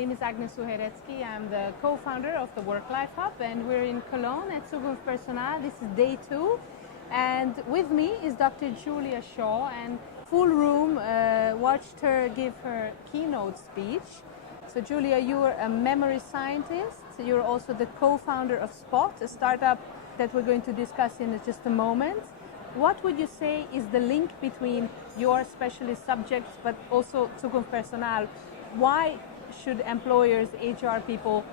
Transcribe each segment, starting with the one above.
name is Agnes Suheretsky. I'm the co-founder of the Work-Life Hub, and we're in Cologne at Zukunft Personal. This is day 2, and with me is Dr. Julia Shaw, and full room watched her give her keynote speech. So Julia, you're a memory scientist. You're also the co-founder of Spot, a startup that we're going to discuss in just a moment. What would you say is the link between your specialist subjects but also Zukunft Personal? Why should employers, HR people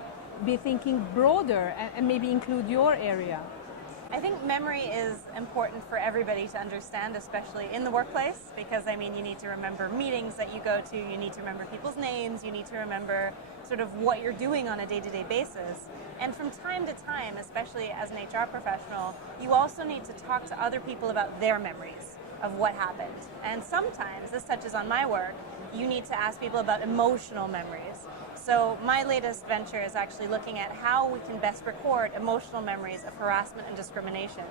be thinking broader and maybe include your area? I think memory is important for everybody to understand, especially in the workplace, because I mean, you need to remember meetings that you go to, you need to remember people's names, you need to remember sort of what you're doing on a day-to-day basis. And from time to time, especially as an HR professional, you also need to talk to other people about their memories of what happened. And sometimes, this touches on my work, you need to ask people about emotional memories. So my latest venture is actually looking at how we can best record emotional memories of harassment and discrimination,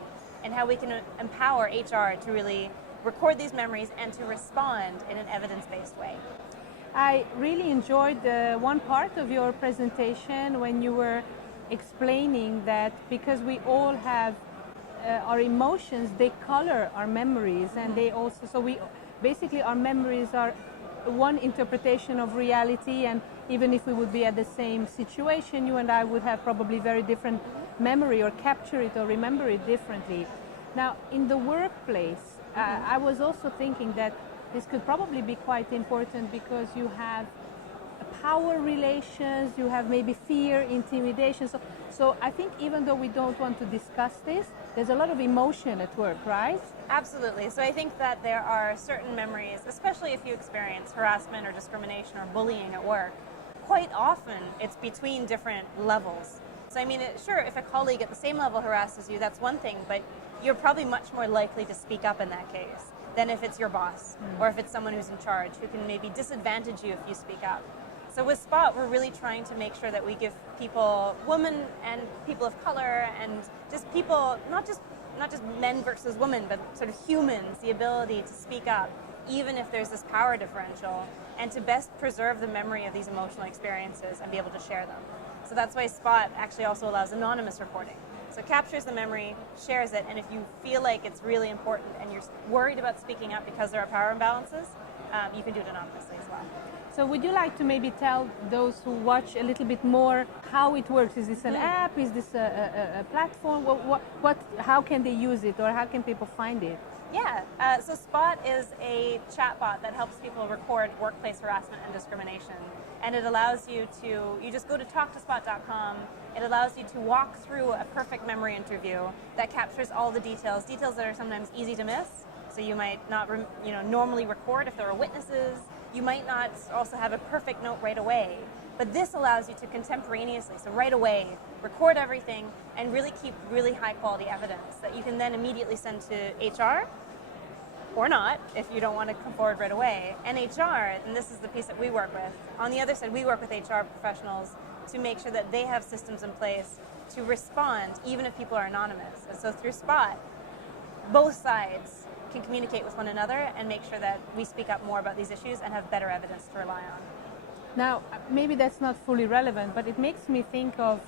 and how we can empower HR to really record these memories and to respond in an evidence-based way. I really enjoyed one part of your presentation when you were explaining that because we all have our emotions, they color our memories, and they also, so we basically, our memories are one interpretation of reality, and even if we would be at the same situation, you and I would have probably very different memory or capture it or remember it differently. Now, in the workplace, I was also thinking that this could probably be quite important because you have power relations, you have maybe fear, intimidation. So I think even though we don't want to discuss this, there's a lot of emotion at work, right? Absolutely. So I think that there are certain memories, especially if you experience harassment or discrimination or bullying at work, quite often it's between different levels. So I mean, sure, if a colleague at the same level harasses you, that's one thing, but you're probably much more likely to speak up in that case than if it's your boss or if it's someone who's in charge who can maybe disadvantage you if you speak up. So with Spot, we're really trying to make sure that we give people, women and people of color, and just people, not just men versus women, but sort of humans, the ability to speak up, even if there's this power differential, and to best preserve the memory of these emotional experiences and be able to share them. So that's why Spot actually also allows anonymous recording. So it captures the memory, shares it, and if you feel like it's really important and you're worried about speaking up because there are power imbalances, you can do it anonymously as well. So would you like to maybe tell those who watch a little bit more how it works? Is this an app? Is this a platform? How can they use it, or how can people find it? Yeah, so Spot is a chatbot that helps people record workplace harassment and discrimination. And it allows you to, you just go to talktospot.com, it allows you to walk through a perfect memory interview that captures all the details that are sometimes easy to miss. So you might not normally record if there are witnesses. You might not also have a perfect note right away. But this allows you to contemporaneously, so right away, record everything and really keep really high quality evidence that you can then immediately send to HR, or not, if you don't want to come forward right away. And HR, and this is the piece that we work with, on the other side, we work with HR professionals to make sure that they have systems in place to respond even if people are anonymous. And so through Spot, both sides can communicate with one another and make sure that we speak up more about these issues and have better evidence to rely on. Now, maybe that's not fully relevant, but it makes me think of,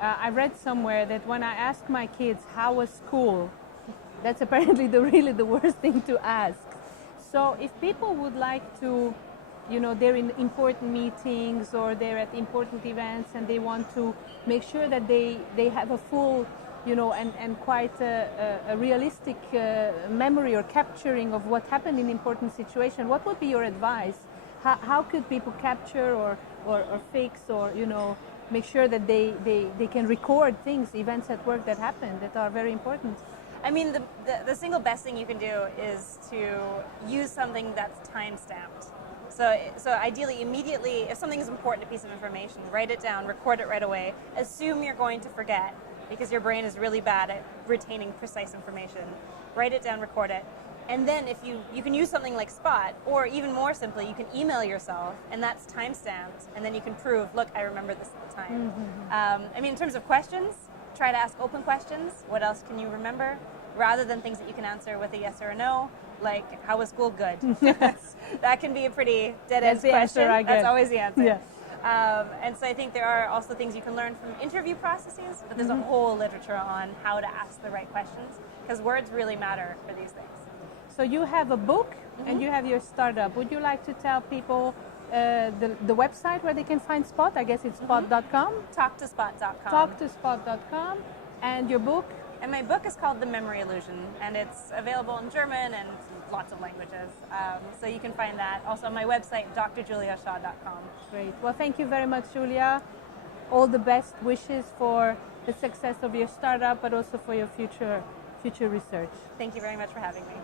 I read somewhere that when I ask my kids, how was school? That's apparently really the worst thing to ask. So if people would like to, they're in important meetings or they're at important events and they want to make sure that they have a full, and quite a realistic memory or capturing of what happened in important situation, what would be your advice? How could people capture or fix or, make sure that they can record things, events at work that happen that are very important? I mean, the single best thing you can do is to use something that's time-stamped. So ideally, immediately, if something is important, a piece of information, write it down, record it right away. Assume you're going to forget, because your brain is really bad at retaining precise information. Write it down, record it. And then if you can use something like Spot, or even more simply, you can email yourself, and that's time-stamped, and then you can prove, look, I remember this at the time. I mean, in terms of questions, try to ask open questions. What else can you remember? Rather than things that you can answer with a yes or a no, like, how was school? Good. That can be a pretty dead-end question. That's always the answer. Yeah. And so I think there are also things you can learn from interview processes, but there's a whole literature on how to ask the right questions, because words really matter for these things. So you have a book and you have your startup. Would you like to tell people the website where they can find Spot? I guess it's spot.com. Talktospot.com. Talktospot.com. And your book? And my book is called The Memory Illusion, and it's available in German and lots of languages. So you can find that also on my website, drjuliashaw.com. Great. Well, thank you very much, Julia. All the best wishes for the success of your startup, but also for your future research. Thank you very much for having me.